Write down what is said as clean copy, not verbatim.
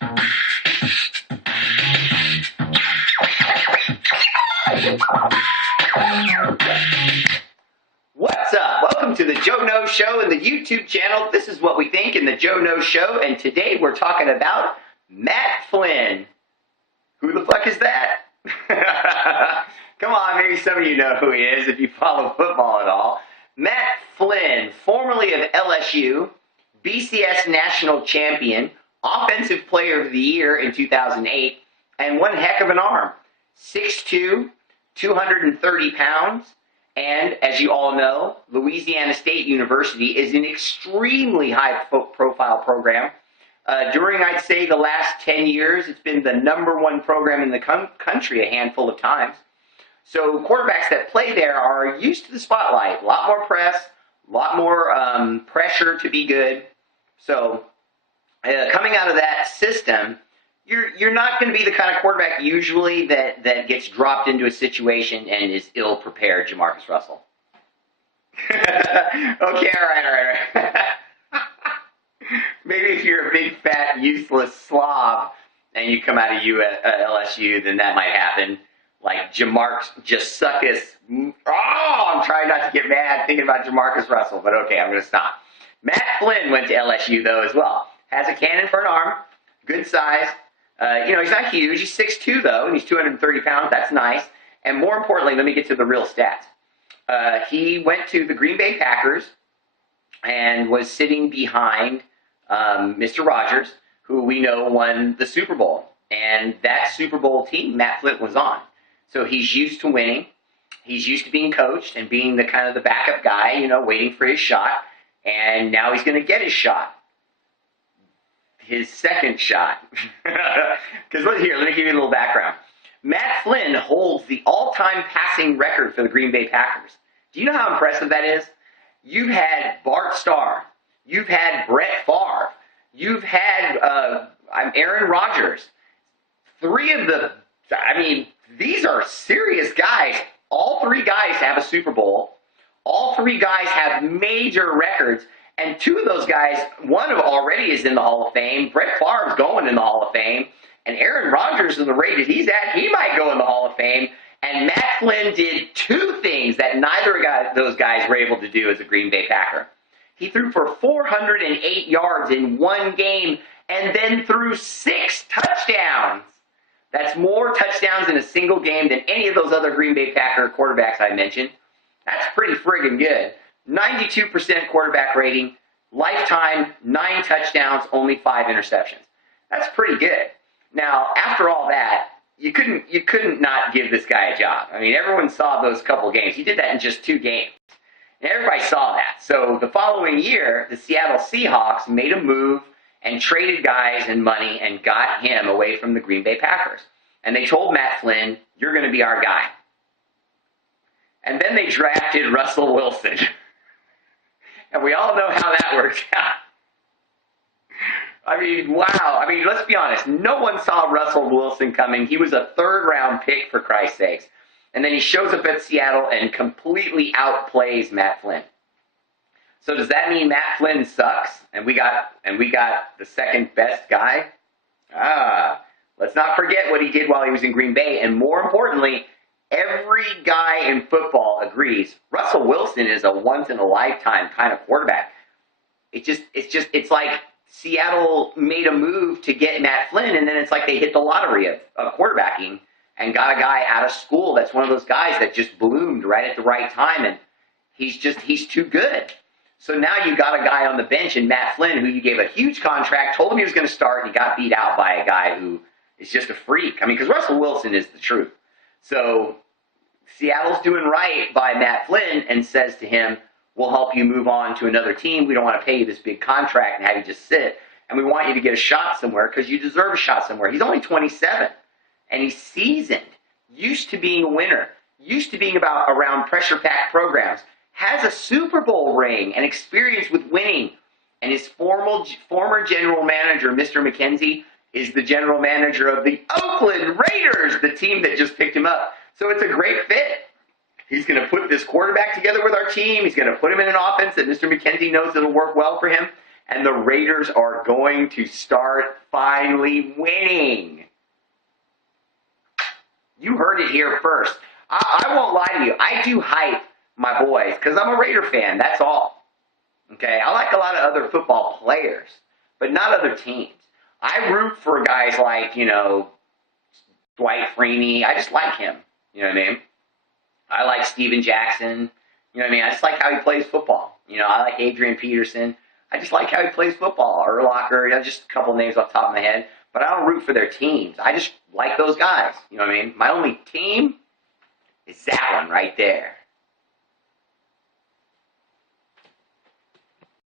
What's up? Welcome to the Joe No Show and the YouTube channel. This is what we think in the Joe No Show, and today we're talking about Matt Flynn. Who the fuck is that? Come on, maybe some of you know who he is if you follow football at all. Matt Flynn, formerly of LSU, BCS National Champion, Offensive Player of the Year in 2008, and one heck of an arm. 6'2", 230 pounds, and as you all know, Louisiana State University is an extremely high-profile program. During, I'd say, the last 10 years, it's been the #1 program in the country a handful of times. So quarterbacks that play there are used to the spotlight. A lot more press, a lot more pressure to be good. So coming out of that system, you're not going to be the kind of quarterback usually that gets dropped into a situation and is ill-prepared, Jamarcus Russell. Okay, all right. Maybe if you're a big, fat, useless slob and you come out of LSU, then that might happen. Like Jamarcus. I'm trying not to get mad thinking about Jamarcus Russell, but okay, I'm going to stop. Matt Flynn went to LSU, though, as well. Has a cannon for an arm, good size. He's not huge. He's 6'2", though, and he's 230 pounds. That's nice. And more importantly, let me get to the real stats. He went to the Green Bay Packers and was sitting behind Mr. Rogers, who we know won the Super Bowl. And that Super Bowl team, Matt Flynn was on. So he's used to winning. He's used to being coached and being the kind of the backup guy, waiting for his shot. And now he's going to get his shot. His second shot. Because let me give you a little background. Matt Flynn holds the all-time passing record for the Green Bay Packers. Do you know how impressive that is? You've had Bart Starr. You've had Brett Favre. You've had Aaron Rodgers. These are serious guys. All three guys have a Super Bowl. All three guys have major records. And two of those guys, one of already is in the Hall of Fame. Brett Favre's going in the Hall of Fame. And Aaron Rodgers, at the rate that he's at, he might go in the Hall of Fame. And Matt Flynn did two things that neither of those guys were able to do as a Green Bay Packer. He threw for 408 yards in one game and then threw 6 touchdowns. That's more touchdowns in a single game than any of those other Green Bay Packer quarterbacks I mentioned. That's pretty friggin' good. 92% quarterback rating, lifetime, 9 touchdowns, only 5 interceptions. That's pretty good. Now, after all that, you couldn't not give this guy a job. I mean, everyone saw those couple games. He did that in just 2 games. And everybody saw that. So the following year, the Seattle Seahawks made a move and traded guys and money and got him away from the Green Bay Packers. And they told Matt Flynn, you're going to be our guy. And then they drafted Russell Wilson. And we all know how that worked out. Wow. Let's be honest. No one saw Russell Wilson coming. He was a 3rd-round pick, for Christ's sakes. And then he shows up at Seattle and completely outplays Matt Flynn. So does that mean Matt Flynn sucks and we got the second best guy? Let's not forget what he did while he was in Green Bay. And more importantly, every guy in football agrees Russell Wilson is a once-in-a-lifetime kind of quarterback. It's like Seattle made a move to get Matt Flynn, and then it's like they hit the lottery of quarterbacking and got a guy out of school that's one of those guys that just bloomed right at the right time, and he's too good. So now you got a guy on the bench in Matt Flynn who you gave a huge contract, told him he was going to start, and he got beat out by a guy who is just a freak. Because Russell Wilson is the truth. So Seattle's doing right by Matt Flynn and says to him, we'll help you move on to another team. We don't want to pay you this big contract and have you just sit. And we want you to get a shot somewhere because you deserve a shot somewhere. He's only 27, and he's seasoned, used to being a winner, used to being around pressure-packed programs, has a Super Bowl ring and experience with winning. And his former general manager, Mr. McKenzie, is the general manager of the Oakland Raiders, the team that just picked him up. So it's a great fit. He's going to put this quarterback together with our team. He's going to put him in an offense that Mr. McKenzie knows it'll work well for him. and the Raiders are going to start finally winning. You heard it here first. I won't lie to you. I do hype my boys because I'm a Raider fan. That's all. Okay? I like a lot of other football players, but not other teams. I root for guys like, Dwight Freeney. I just like him. You know what I mean? I like Steven Jackson. You know what I mean? I just like how he plays football. I like Adrian Peterson. I just like how he plays football. Urlacher, just a couple names off the top of my head. But I don't root for their teams. I just like those guys. You know what I mean? My only team is that one right there.